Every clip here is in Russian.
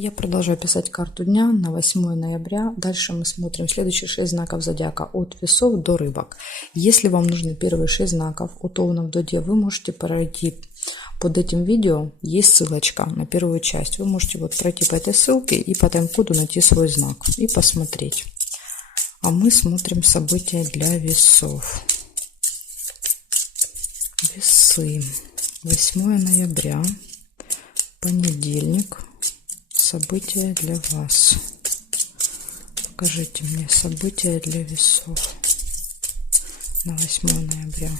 Я продолжаю писать карту дня на 8 ноября. Дальше мы смотрим следующие 6 знаков зодиака от весов до рыбок. Если вам нужны первые 6 знаков от овнов до дев, вы можете пройти под этим видео. Есть ссылочка на первую часть. Вы можете вот пройти по этой ссылке и по тайм-коду найти свой знак и посмотреть. А мы смотрим события для весов. Весы. 8 ноября. Понедельник. События для вас. Покажите мне события для весов на 8 ноября.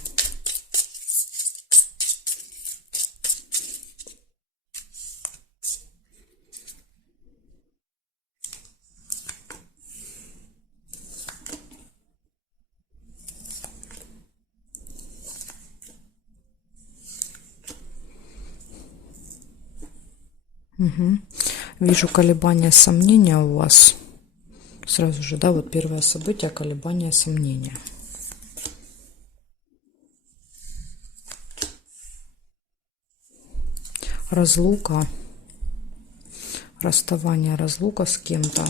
Угу. Вижу колебания, сомнения у вас. Сразу же, да, вот первое событие, колебания, сомнения. Разлука, расставание, разлука с кем-то.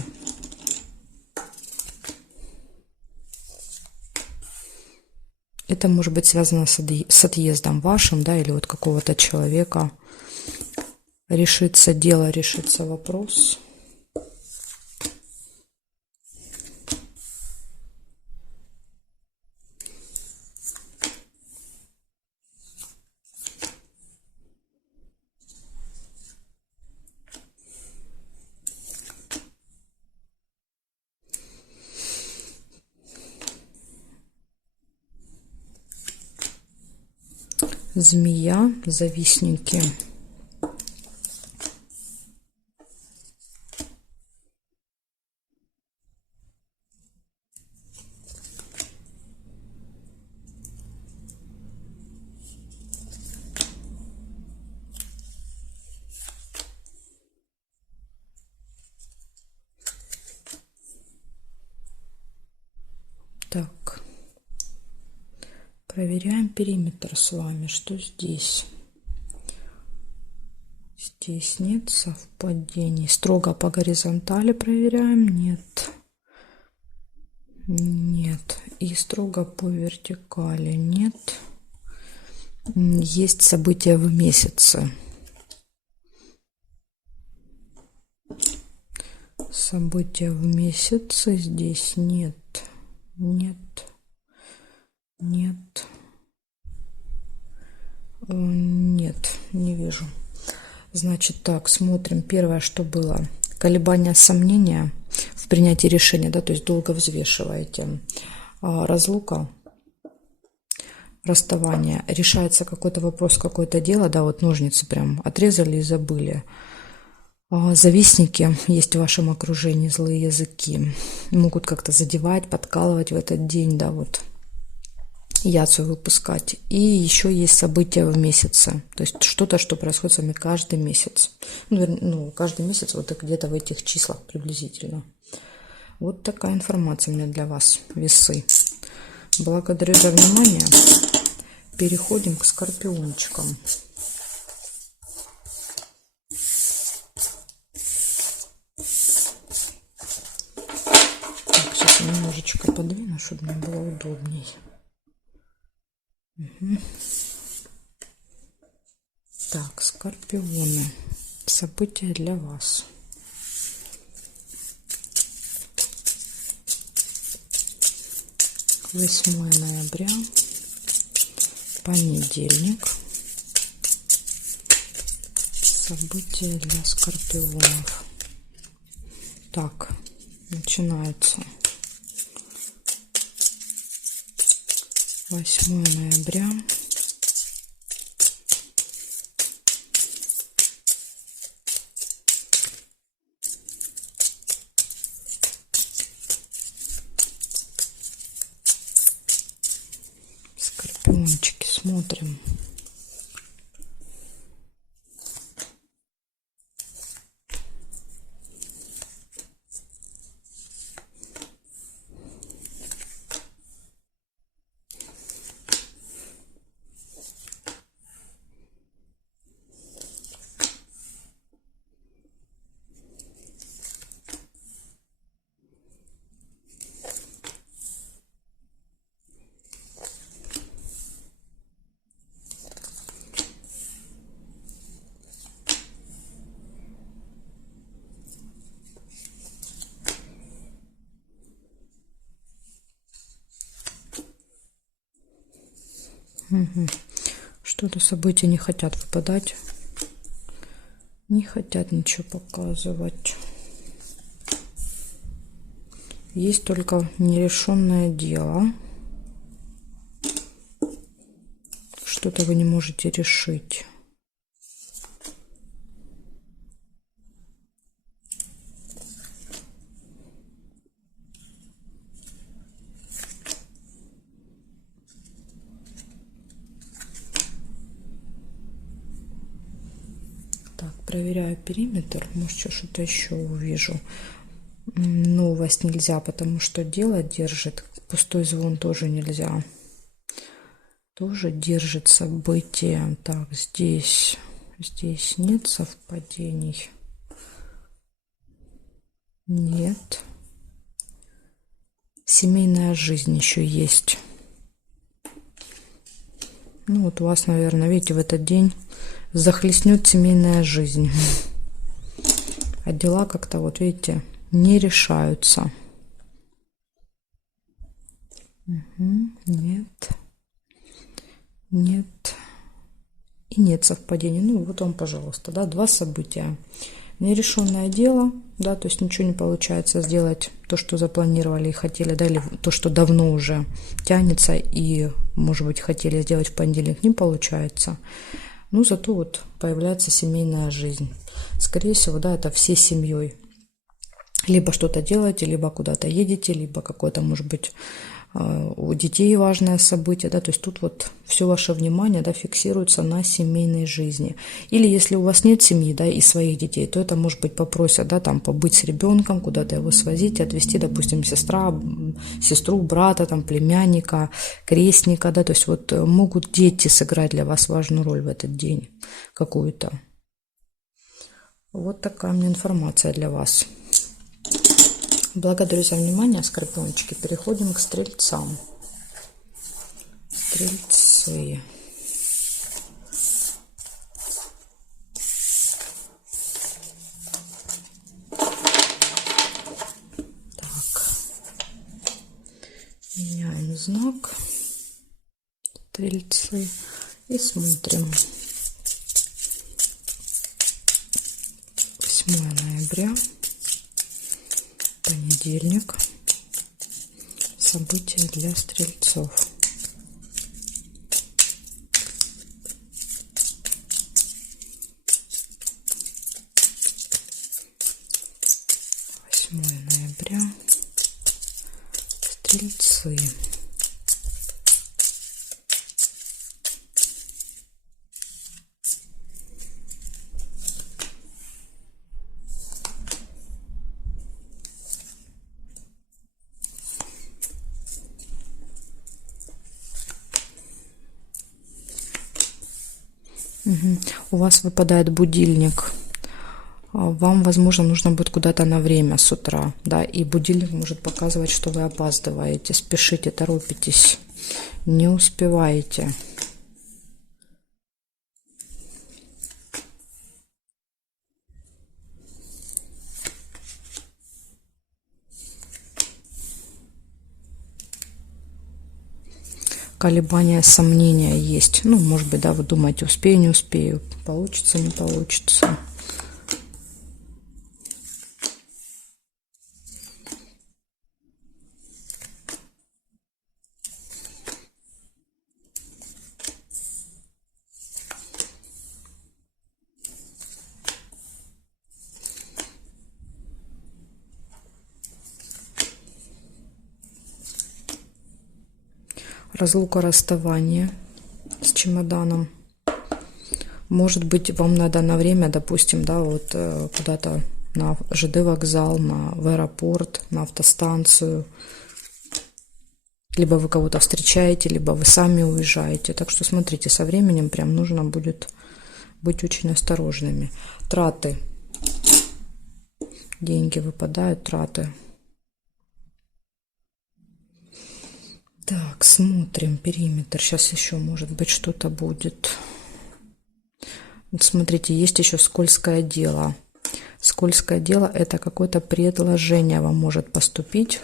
Это может быть связано с отъездом вашим, да, или вот какого-то человека. Решится дело, решится вопрос. Змея, завистники. Так. Проверяем периметр с вами. Что здесь? Здесь нет совпадений. Строго по горизонтали проверяем. Нет. Нет. И строго по вертикали. Нет. Есть события в месяце. События в месяце здесь нет. Нет. Нет. Нет, не вижу. Значит, так, смотрим. Первое, что было. Колебания, сомнения в принятии решения, да, то есть долго взвешиваете. Разлука, расставание. Решается какой-то вопрос, какое-то дело, да, вот ножницы прям отрезали и забыли. Завистники есть в вашем окружении, злые языки. Могут как-то задевать, подкалывать в этот день, да, вот. Яйцо выпускать. И еще есть события в месяце. То есть что-то, что происходит с вами каждый месяц. Ну, каждый месяц вот где-то в этих числах приблизительно. Вот такая информация у меня для вас, весы. Благодарю за внимание. Переходим к скорпиончикам. Так, сейчас я немножечко подвину, чтобы мне было удобней. Угу. Так, скорпионы. События для вас. Восьмое ноября. Понедельник. События для скорпионов. Так, начинается. 8 ноября. Скорпиончики, смотрим. Что-то события не хотят выпадать. Не хотят ничего показывать. Есть только нерешенное дело. Что-то вы не можете решить. Так, проверяю периметр. Может, что-то еще увижу. Но у вас нельзя, потому что дело держит. Пустой звон тоже нельзя. Тоже держит событие. Так, здесь нет совпадений. Нет. Семейная жизнь еще есть. Ну вот у вас, наверное, видите, в этот день захлестнет семейная жизнь. А дела как-то, вот видите, не решаются. Нет. Нет. И нет совпадений. Ну вот вам, пожалуйста, да, два события. Нерешенное дело, да, то есть ничего не получается сделать, то, что запланировали и хотели, да, или то, что давно уже тянется и, может быть, хотели сделать в понедельник, не получается. Ну, зато вот появляется семейная жизнь. Скорее всего, да, это всей семьей. Либо что-то делаете, либо куда-то едете, либо какое-то, может быть, у детей важное событие, да, то есть тут вот все ваше внимание, да, фиксируется на семейной жизни. Или если у вас нет семьи, да, и своих детей, то это, может быть, попросят, да, там, побыть с ребенком, куда-то его свозить, отвезти, допустим, сестру, брата, там, племянника, крестника, да, то есть вот могут дети сыграть для вас важную роль в этот день какую-то. Вот такая у меня информация для вас. Благодарю за внимание, скорпиончики. Переходим к стрельцам. Стрельцы. Так. Меняем знак. Стрельцы. И смотрим. 8 ноября. Понедельник. События для стрельцов. Ноября. Стрельцы. У вас выпадает будильник. Вам, возможно, нужно будет куда-то на время с утра, да, и будильник может показывать, что вы опаздываете, спешите, торопитесь, не успеваете. Колебания, сомнения есть. Ну, может быть, да, вы думаете, успею, не успею, получится, не получится. Разлука, расставание с чемоданом. Может быть, вам надо на время, допустим, да, вот куда-то на ЖД вокзал, в аэропорт, на автостанцию. Либо вы кого-то встречаете, либо вы сами уезжаете. Так что смотрите, со временем прям нужно будет быть очень осторожными. Траты. Деньги выпадают, траты. Так, смотрим периметр. Сейчас еще, может быть, что-то будет. Вот смотрите, есть еще скользкое дело. Скользкое дело – это какое-то предложение вам может поступить.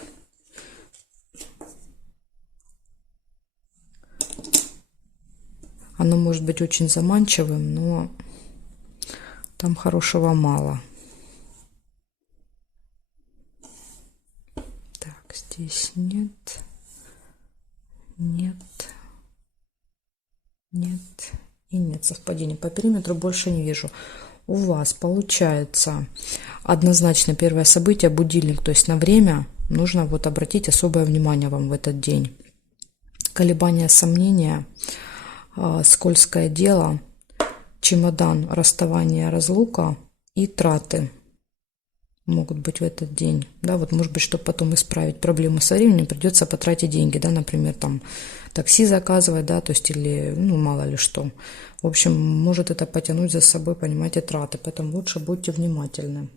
Оно может быть очень заманчивым, но там хорошего мало. Так, здесь нет. Нет. Нет. И нет совпадений. По периметру больше не вижу. У вас получается однозначно первое событие будильник, то есть на время нужно вот обратить особое внимание вам в этот день. Колебания, сомнения, скользкое дело, чемодан, расставание, разлука и траты могут быть в этот день. Да, вот может быть, чтобы потом исправить проблему со временем, придется потратить деньги, да, например, там такси заказывать, да, то есть или, ну, мало ли что. В общем, может это потянуть за собой, понимаете, траты, поэтому лучше будьте внимательны.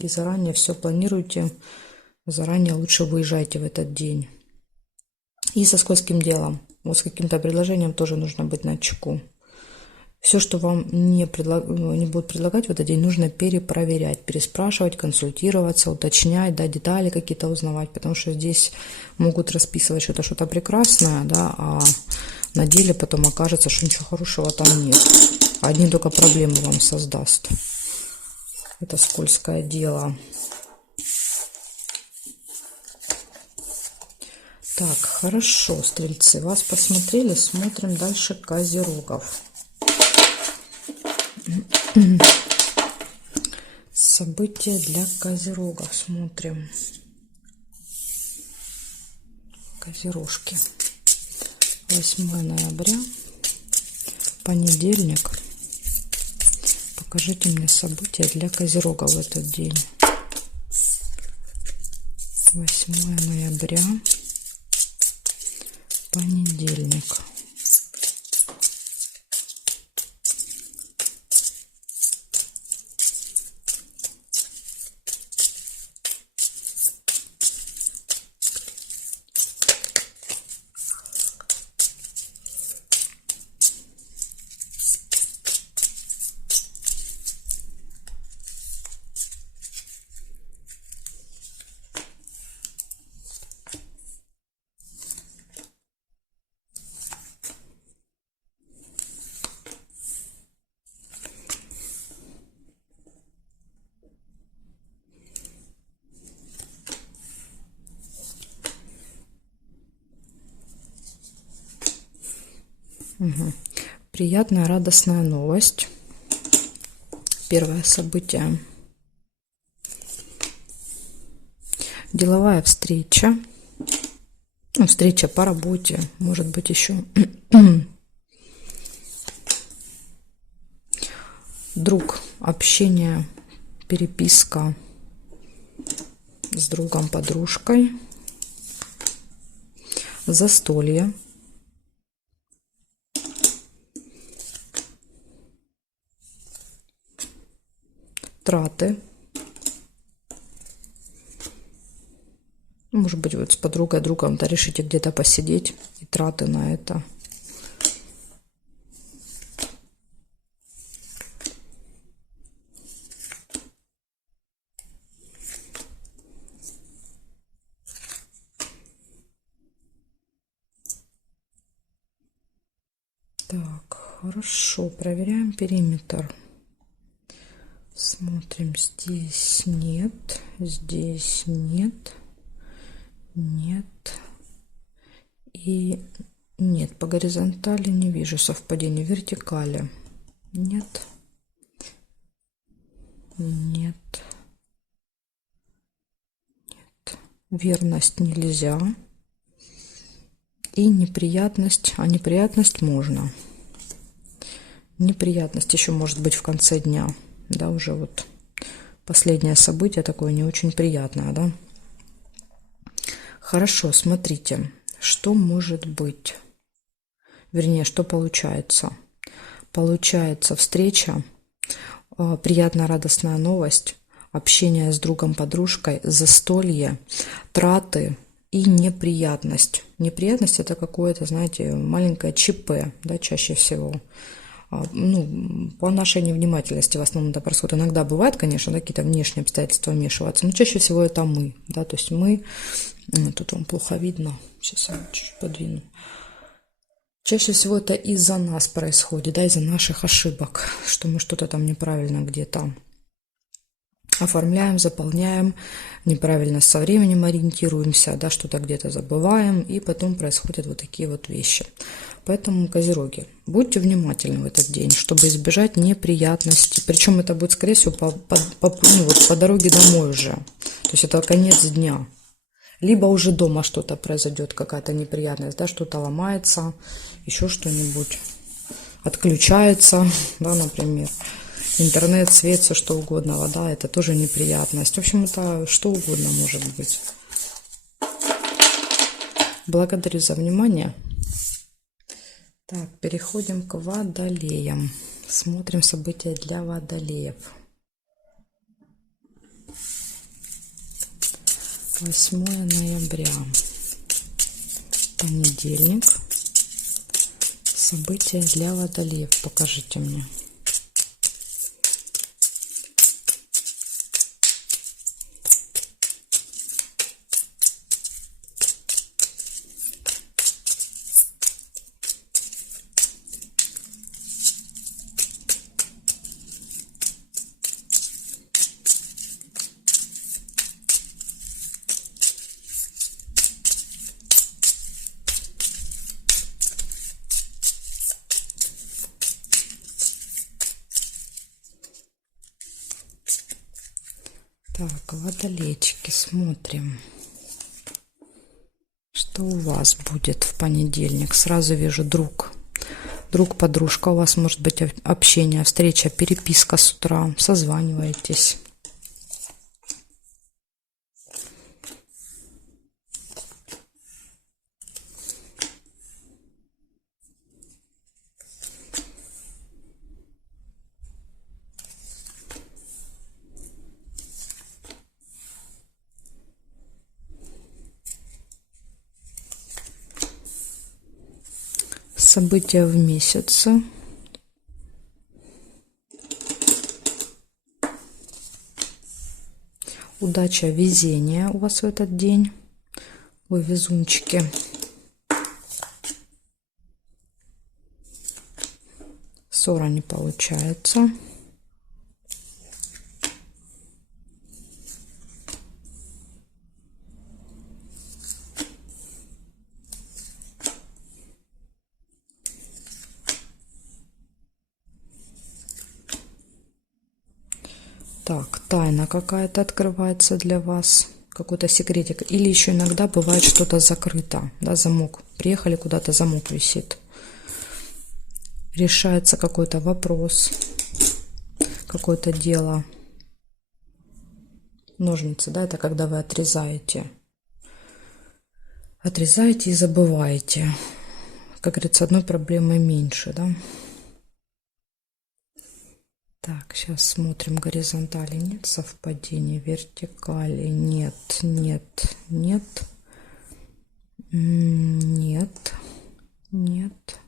И заранее все планируйте, заранее лучше выезжайте в этот день. И со скользким делом, вот с каким-то предложением тоже нужно быть начеку. Все, что вам не будут предлагать в этот день, нужно перепроверять, переспрашивать, консультироваться, уточнять, да, детали какие-то узнавать, потому что здесь могут расписывать что-то прекрасное, да, а на деле потом окажется, что ничего хорошего там нет. Одни только проблемы вам создаст. Это скользкое дело. Так, хорошо, стрельцы, вас посмотрели, смотрим дальше козерогов. События для козерогов смотрим. Козерожки. 8 ноября, понедельник. Покажите мне события для козерогов в этот день. 8 ноября, понедельник. Угу. Приятная, радостная новость. Первое событие. Деловая встреча. Ну, встреча по работе, может быть, еще. Друг, общение, переписка с другом, подружкой. Застолье. Траты. Может быть, вот с подругой, другом, да, решите где-то посидеть, и траты на это. Так, хорошо, проверяем периметр. Смотрим, здесь нет, здесь нет, нет и нет. По горизонтали не вижу совпадения, вертикали нет, нет, нет. Верность нельзя. И неприятность, а неприятность можно. Неприятность еще может быть в конце дня. Да, уже вот последнее событие такое не очень приятное, да. Хорошо, смотрите, что может быть, вернее, что получается. Получается встреча, приятная, радостная новость, общение с другом, подружкой, застолье, траты и неприятность. Неприятность — это какое-то, знаете, маленькое ЧП, да, чаще всего. Ну, по нашей невнимательности в основном это происходит. Иногда бывает, конечно, да, какие-то внешние обстоятельства вмешиваться, но чаще всего это мы, да, то есть мы, тут вам плохо видно, сейчас я чуть-чуть подвину. Чаще всего это из-за нас происходит, да, из-за наших ошибок, что мы что-то там неправильно где-то оформляем, заполняем, неправильно со временем ориентируемся, да, что-то где-то забываем, и потом происходят вот такие вот вещи. Поэтому, козероги, будьте внимательны в этот день, чтобы избежать неприятностей. Причем это будет, скорее всего, по дороге домой уже. То есть это конец дня. Либо уже дома что-то произойдет, какая-то неприятность, да, что-то ломается, еще что-нибудь отключается, да, например. Интернет, свет, все что угодно, вода, это тоже неприятность. В общем, это что угодно может быть. Благодарю за внимание. Так, переходим к водолеям. Смотрим события для водолеев. 8 ноября. Понедельник. События для водолеев. Покажите мне. Так, водолейчики, смотрим, что у вас будет в понедельник. Сразу вижу друг, подружка, у вас может быть общение, встреча, переписка с утра, созваниваетесь. События в месяце. Удача, везение у вас в этот день. Вы везунчики. Ссора не получается. Так, тайна какая-то открывается для вас, какой-то секретик. Или еще иногда бывает что-то закрыто, да, замок. Приехали куда-то, замок висит. Решается какой-то вопрос, какое-то дело. Ножницы, да, это когда вы отрезаете. Отрезаете и забываете. Как говорится, одной проблемой меньше, да. Так, сейчас смотрим горизонтали. Нет совпадений. Вертикали. Нет, нет, нет. Нет, нет.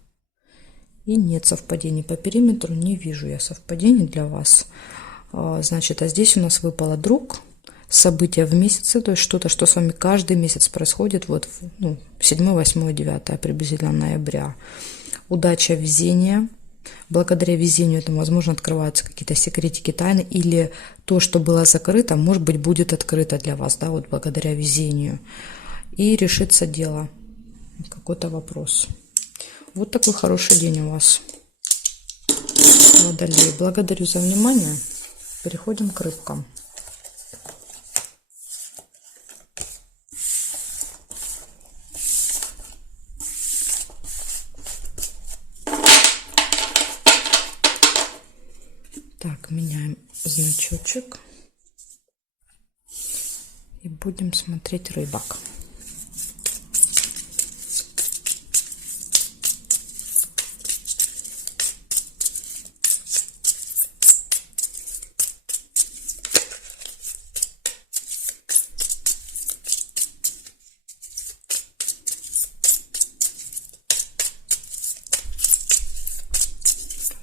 И нет совпадений. По периметру не вижу я совпадений для вас. Значит, а здесь у нас выпало друг. События в месяце. То есть что-то, что с вами каждый месяц происходит. Вот 7, 8, 9 приблизительно ноября. Удача, везение. Благодаря везению этому, возможно, открываются какие-то секретики, тайны, или то, что было закрыто, может быть, будет открыто для вас, да, вот благодаря везению. И решится дело, какой-то вопрос. Вот такой хороший день у вас, водолеи. Благодарю за внимание. Переходим к рыбкам. Так, меняем значочек и будем смотреть рыбок.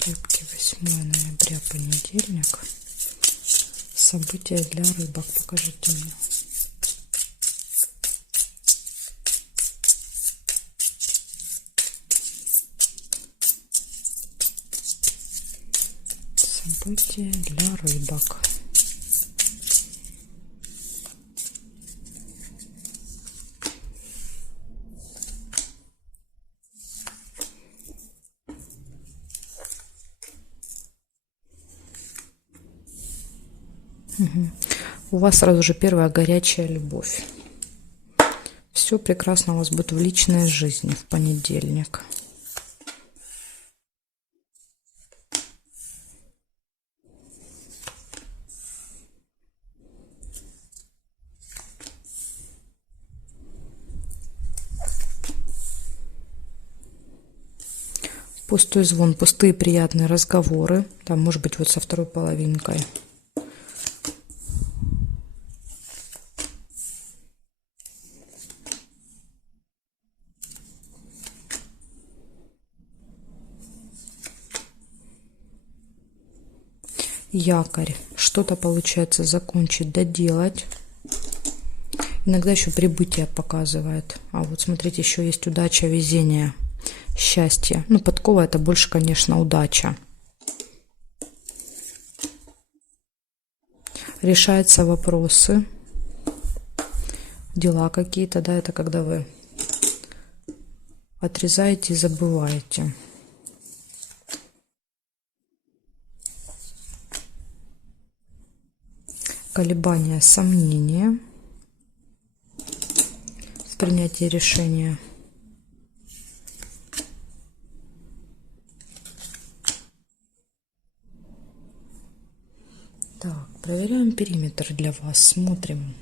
Рыбки, 8 ноября, понедельник. События для рыбок. Покажите мне. События для рыбок. У вас сразу же первая горячая любовь. Все прекрасно у вас будет в личной жизни в понедельник. Пустой звон, пустые приятные разговоры. Там, может быть, вот со второй половинкой. Якорь. Что-то получается закончить, доделать. Иногда еще прибытие показывает. А вот смотрите, еще есть удача, везение, счастье. Ну, подкова это больше, конечно, удача. Решаются вопросы, дела какие-то, да, это когда вы отрезаете и забываете. Колебания, сомнения в принятии решения. Так, проверяем периметр для вас, смотрим.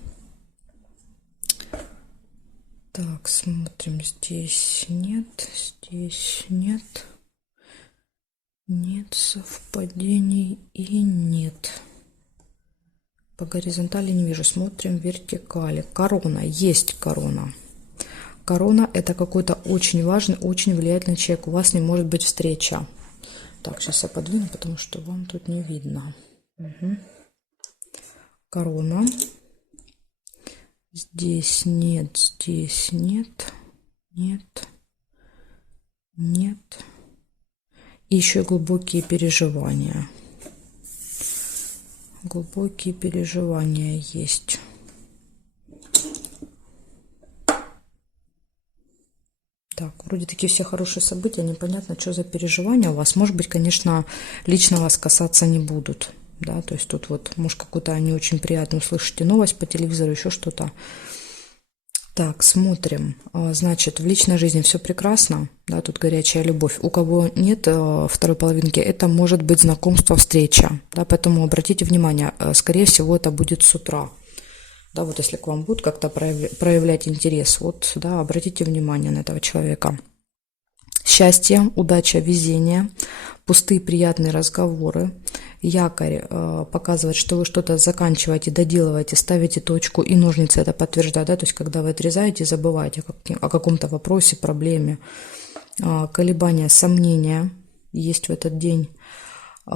Так, смотрим, здесь нет, здесь нет. Нет совпадений и нет. По горизонтали не вижу, смотрим вертикали. Корона, есть корона. Корона это какой-то очень важный, очень влиятельный человек. У вас не может быть встреча. Так, сейчас я подвину, потому что вам тут не видно. Угу. Корона. Здесь нет, здесь нет, нет, нет. И еще глубокие переживания. Глубокие переживания есть. Так, вроде такие все хорошие события, непонятно, что за переживания у вас. Может быть, конечно, лично вас касаться не будут. Да, то есть тут вот, может, какую-то не очень приятную услышите новость по телевизору, еще что-то. Так, смотрим. Значит, в личной жизни все прекрасно. Да, тут горячая любовь. У кого нет второй половинки, это может быть знакомство, встреча. Да, поэтому обратите внимание, скорее всего, это будет с утра. Да, вот если к вам будут как-то проявлять интерес, вот, да, обратите внимание на этого человека. Счастье, удача, везение, пустые приятные разговоры. Якорь показывает, что вы что-то заканчиваете, доделываете, ставите точку, и ножницы это подтверждают, да, то есть когда вы отрезаете, забываете о каком-то вопросе, проблеме. Колебания, сомнения есть в этот день.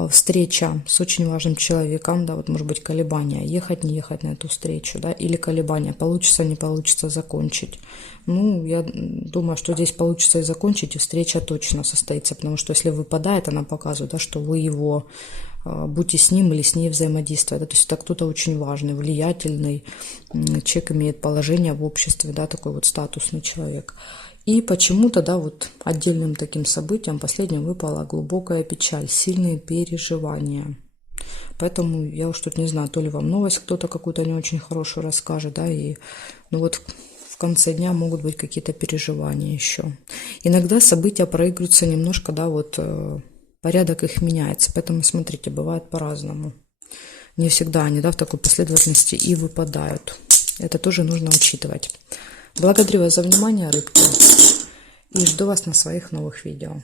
Встреча с очень важным человеком, да, вот может быть колебания, ехать, не ехать на эту встречу, да, или колебания, получится, не получится закончить. Ну, я думаю, что здесь получится и закончить, и встреча точно состоится, потому что если выпадает, она показывает, да, что вы его, будьте с ним или с ней взаимодействовать, да, то есть это кто-то очень важный, влиятельный, человек имеет положение в обществе, да, такой вот статусный человек. И почему-то, да, вот отдельным таким событием последним выпала глубокая печаль, сильные переживания. Поэтому я уж тут не знаю, то ли вам новость кто-то какую-то не очень хорошую расскажет, да, и ну вот в конце дня могут быть какие-то переживания еще. Иногда события проигрываются немножко, да, вот порядок их меняется, поэтому смотрите, бывает по-разному. Не всегда они, да, в такой последовательности и выпадают. Это тоже нужно учитывать. Благодарю вас за внимание, рыбки, и жду вас на своих новых видео.